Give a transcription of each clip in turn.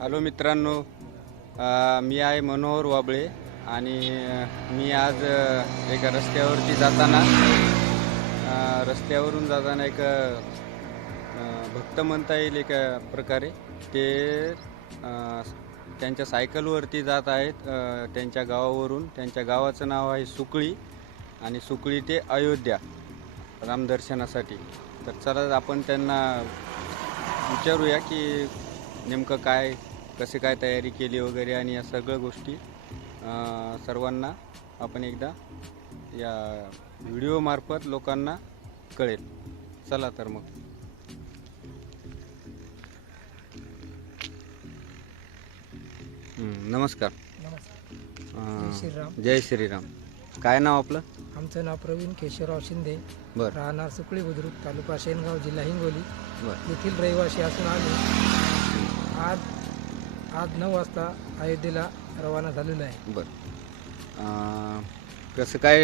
Hello मित्रांनो मी आहे मनोहर वाबळे आणि मी आज एका रस्त्यावरती जाताना रस्त्यावरून जाताना एक भक्त म्हणता येईल एका प्रकारे. ते त्यांच्या सायकलवरती जात आहेत त्यांच्या गावावरून. त्यांच्या गावाचं नाव आहे सुकळी आणि सुकळी ते अयोध्या रामदर्शनासाठी तर चला आपण त्यांना विचारूया की नेमकं काय कसे काय तयारी केली वगैरे आणि या सगळ्या गोष्टी सर्वांना आपण एकदा या व्हिडिओमार्फत लोकांना कळेल. चला तर मग. नमस्कार. जय श्रीराम. जय श्रीराम. काय नाव आपलं? आमचं नाव प्रवीण केशवराव शिंदे. बरं. राहणार सुकळी बुद्रुक तालुका शेनगाव जिल्हा हिंगोली. बरं. येथील रहिवासी असून आम्ही आज आज नऊ वाजता अयोध्येला रवाना झालेलो आहे. बर. कसं काय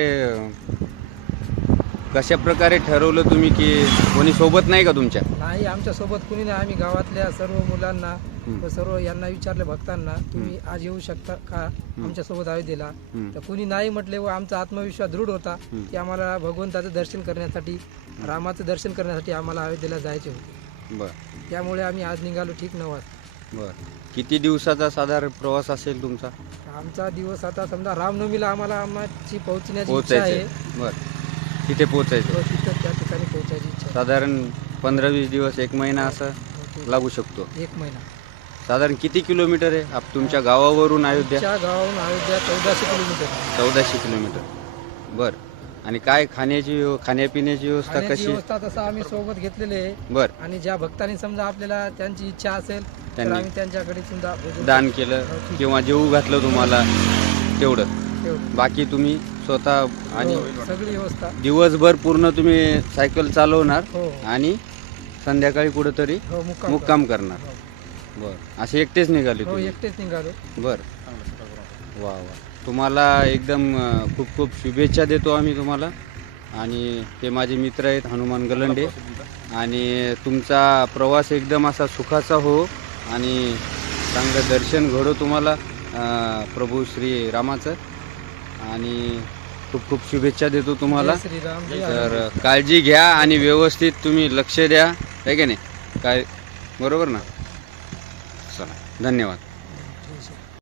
कशा प्रकारे ठरवलं तुम्ही की कोणी सोबत नाही का तुमच्या? नाही आमच्यासोबत कुणी नाही. आम्ही गावातल्या सर्व मुलांना. व सर्व यांना विचारले भक्तांना तुम्ही आज येऊ शकता का आमच्यासोबत अयोध्येला? हं. तर कुणी नाही म्हटले व आमचा आत्मविश्वास दृढ होता. की आम्हाला भगवंताचं दर्शन करण्यासाठी रामाचं दर्शन करण्यासाठी आम्हाला अयोध्येला जायचे होते. बर. त्यामुळे आम्ही आज निघालो ठीक नऊ वाजता. बर. किती दिवसाचा साधारण प्रवास असेल तुमचा? आमचा दिवस आता समजा रामनवमीला आम्हाला आमची पोहोचण्याची इच्छा आहे. पोहोचायचं बर. तिथे पोहोचायचं? व तिथं त्या ठिकाणी पोहोचायची इच्छा साधारण पंधरा वीस दिवस एक महिना असं आहे लागू शकतो? एक महिना. साधारण किती किलोमीटर आहे? आप तुमच्या गावावरून अयोध्या? त्या गावाहून अयोध्या चौदाशे किलोमीटर. चौदाशे किलोमीटर. बर. आणि काय खाण्याची व्यव- खाण्यापिण्याची व्यवस्था कशी? व्यवस्था तसं आम्ही सोबत घेतलेले आहे. बर. आणि ज्या भक्तांनी समजा आपल्याला त्यांची इच्छा असेल तर त्यांनी आम्ही त्यांच्याकडे सुद्धा. दान केलं किंवा जेवू घातलं तुम्हाला तेवढं. ठेवतो. बाकी तुम्ही स्वतः आणि हो, सगळी व्यवस्था. दिवसभर पूर्ण तुम्ही सायकल चालवणार हो. आणि संध्याकाळी कुठंतरी हो मुक्काम मुक्काम करणार. हो. बर. असे एकटेच निघाले हो तुम्ही? एकटेच निघालो. बर. वा वा. तुम्हाला एकदम अं, खूप खूप शुभेच्छा देतो आम्ही तुम्हाला. आणि ते माझे मित्र आहेत हनुमान गलंडे. आणि तुमचा प्रवास एकदम असा सुखाचा हो. आणि चांगलं दर्शन घडो तुम्हाला प्रभू श्री रामाचं. आणि खूप खूप शुभेच्छा देतो तुम्हाला. तर काळजी घ्या आणि व्यवस्थित तुम्ही लक्ष द्या. आहे की नाही? काय? बरोबर ना? चला. धन्यवाद.